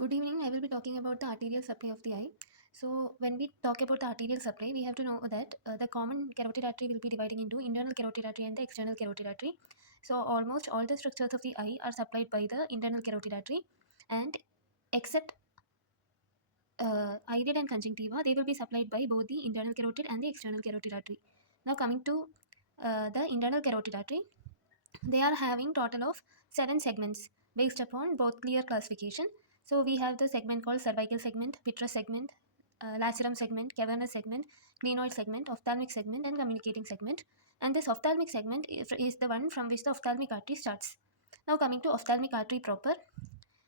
Good evening. I will be talking about the arterial supply of the eye. So, when we talk about the arterial supply, we have to know that the common carotid artery will be dividing into internal carotid artery and the external carotid artery. So, almost all the structures of the eye are supplied by the internal carotid artery, and except eyelid and conjunctiva, they will be supplied by both the internal carotid and the external carotid artery. Now, coming to the internal carotid artery, they are having total of 7 segments based upon both clear classification. So we have the segment called cervical segment, petrous segment, lacerum segment, cavernous segment, glenoid segment, ophthalmic segment, and communicating segment. And this ophthalmic segment is the one from which the ophthalmic artery starts. Now coming to ophthalmic artery proper,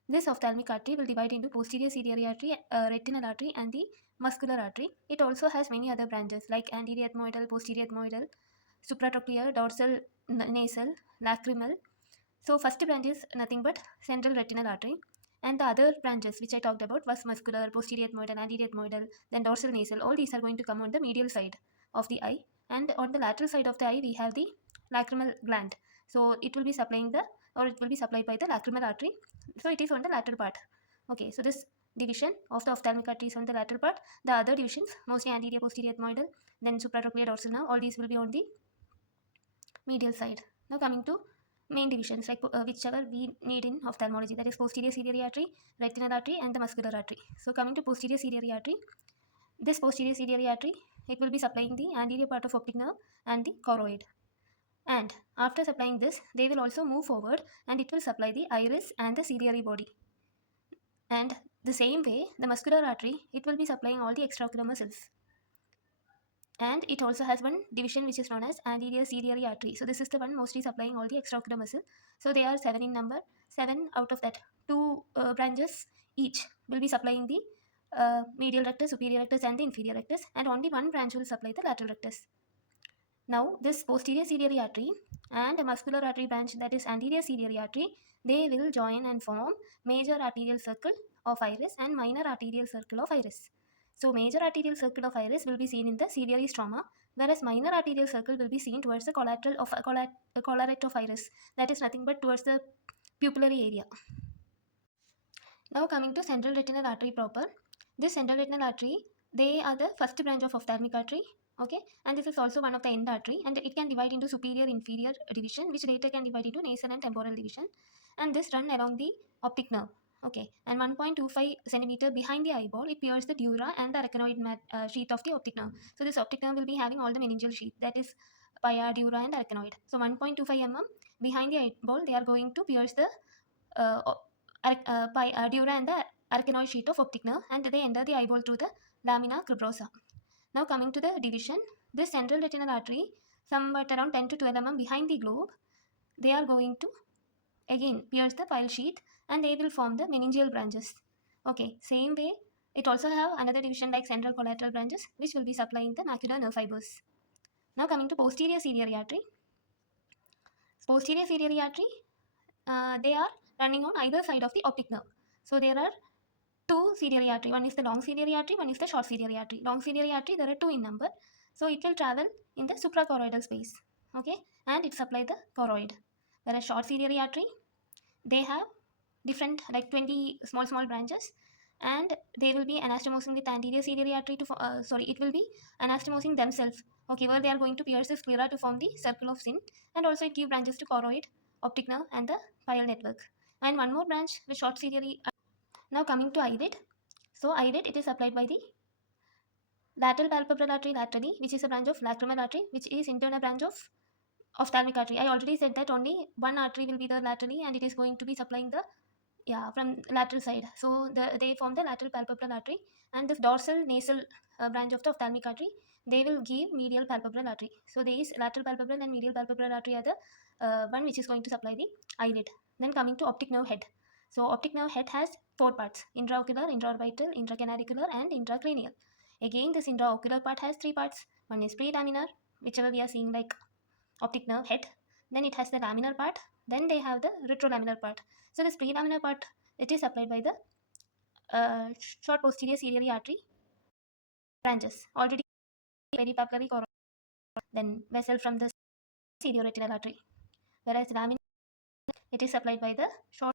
this ophthalmic artery will divide into posterior ciliary artery, retinal artery, and the muscular artery. It also has many other branches like anterior ethmoidal, posterior ethmoidal, supratrochlear, dorsal nasal, lacrimal. So first branch is nothing but central retinal artery, and the other branches which I talked about was muscular, posterior ethmoidal, anterior ethmoidal, then dorsal nasal. All these are going to come on the medial side of the eye, and on the lateral side of the eye we have the lacrimal gland. So it will be supplying the, or it will be supplied by the lacrimal artery. So it is on the lateral part. Okay, so this division of the ophthalmic artery is on the lateral part. The other divisions, mostly anterior, posterior ethmoidal, then supratrochlear, dorsal nerve, all these will be on the medial side. Now coming to main divisions, like whichever we need in ophthalmology, that is posterior ciliary artery, retinal artery, and the muscular artery. So coming to posterior ciliary artery, this posterior ciliary artery, it will be supplying the anterior part of optic nerve and the choroid. And after supplying this, they will also move forward and it will supply the iris and the ciliary body. And the same way, the muscular artery, it will be supplying all the extraocular muscles. And it also has one division which is known as anterior ciliary artery. So this is the one mostly supplying all the extraocular muscle. So they are 7 in number. 7 out of that 2 branches each will be supplying the medial rectus, superior rectus, and the inferior rectus, and only one branch will supply the lateral rectus. Now this posterior ciliary artery and a muscular artery branch, that is anterior ciliary artery, they will join and form major arterial circle of iris and minor arterial circle of iris. So major arterial circle of iris will be seen in the ciliary stroma, whereas minor arterial circle will be seen towards the collateral of collarect of iris, that is nothing but towards the pupillary area. Now coming to central retinal artery proper. This central retinal artery, they are the first branch of ophthalmic artery. Okay, and this is also one of the end artery, and it can divide into superior inferior division, which later can divide into nasal and temporal division, and this run along the optic nerve. Okay, and 1.25 centimeter behind the eyeball, it pierces the dura and the arachnoid sheath of the optic nerve. So this optic nerve will be having all the meningeal sheath, that is pia, dura, and arachnoid. So 1.25 mm behind the eyeball, they are going to pierce the dura and the arachnoid sheath of optic nerve, and they enter the eyeball through the lamina cribrosa. Now coming to the division, this central retinal artery, somewhat around 10 to 12 mm behind the globe, they are going to again pierce the pile sheath, and they will form the meningeal branches. Okay, same way, it also have another division like central collateral branches, which will be supplying the macular nerve fibers. Now coming to posterior ciliary artery. Posterior ciliary artery, they are running on either side of the optic nerve. So there are 2 ciliary artery. One is the long ciliary artery, one is the short ciliary artery. Long ciliary artery, there are 2 in number. So it will travel in the suprachoroidal space. Okay, and it supply the choroid. Whereas short ciliary artery, they have different like 20 small branches, and they will be anastomosing with anterior ciliary artery to it will be anastomosing themselves. Okay, where they are going to pierce the sclera to form the circle of Zinn, and also it give branches to choroid, optic nerve, and the pile network. And one more branch with short ciliary. Now coming to eyelid. So eyelid, it is supplied by the lateral palpebral artery laterally, which is a branch of lacrimal artery, which is internal branch of ophthalmic artery. I already said that only one artery will be there laterally, and it is going to be supplying the from lateral side. So they form the lateral palpebral artery, and this dorsal nasal branch of the ophthalmic artery, they will give medial palpebral artery. So these lateral palpebral and medial palpebral artery are the one which is going to supply the eyelid. Then coming to optic nerve head. So optic nerve head has 4 parts: intraocular, intraorbital, intracanalicular, and intracranial. Again, this intraocular part has 3 parts. One is prelaminar, whichever we are seeing like optic nerve head. Then it has the laminar part. Then they have the retrolaminar part. So this prelaminar part, it is supplied by the short posterior ciliary artery branches. Already peripapillary choroid, then vessel from the serioretinal artery. Whereas laminar, it is supplied by the short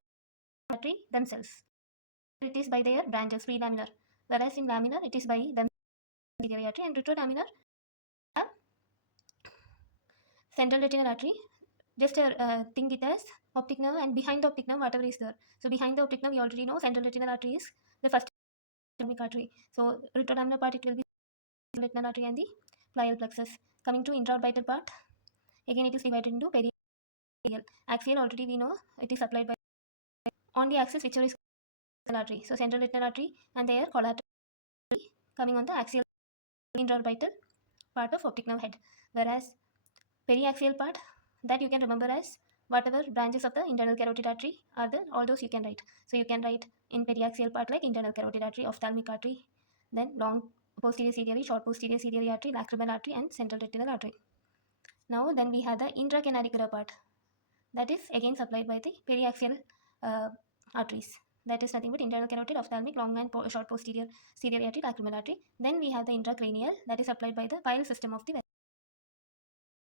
artery themselves. it is by their branches, prelaminar, whereas in laminar it is by the ciliary artery, and retrolaminar have central retinal artery. Just think it as optic nerve, and behind the optic nerve whatever is there. So behind the optic nerve we already know central retinal artery is the first ophthalmic artery. So retrolaminar part it will be retinal artery and the plial plexus. Coming to intraorbital part, again it is divided into periaxial. Axial already we know it is supplied by on the axis whichever is artery. So central retinal artery and their collateral coming on the axial intraorbital part of optic nerve head. Whereas periaxial part, that you can remember as whatever branches of the internal carotid artery are there, all those you can write. So you can write in periaxial part like internal carotid artery, ophthalmic artery, then long posterior ciliary, short posterior ciliary artery, lacrimal artery, and central retinal artery. Now then we have the intracanalicular part, that is again supplied by the periaxial arteries. That is nothing but internal carotid, ophthalmic, long and short posterior ciliary artery, lacrimal artery. Then we have the intracranial, that is supplied by the bile system of the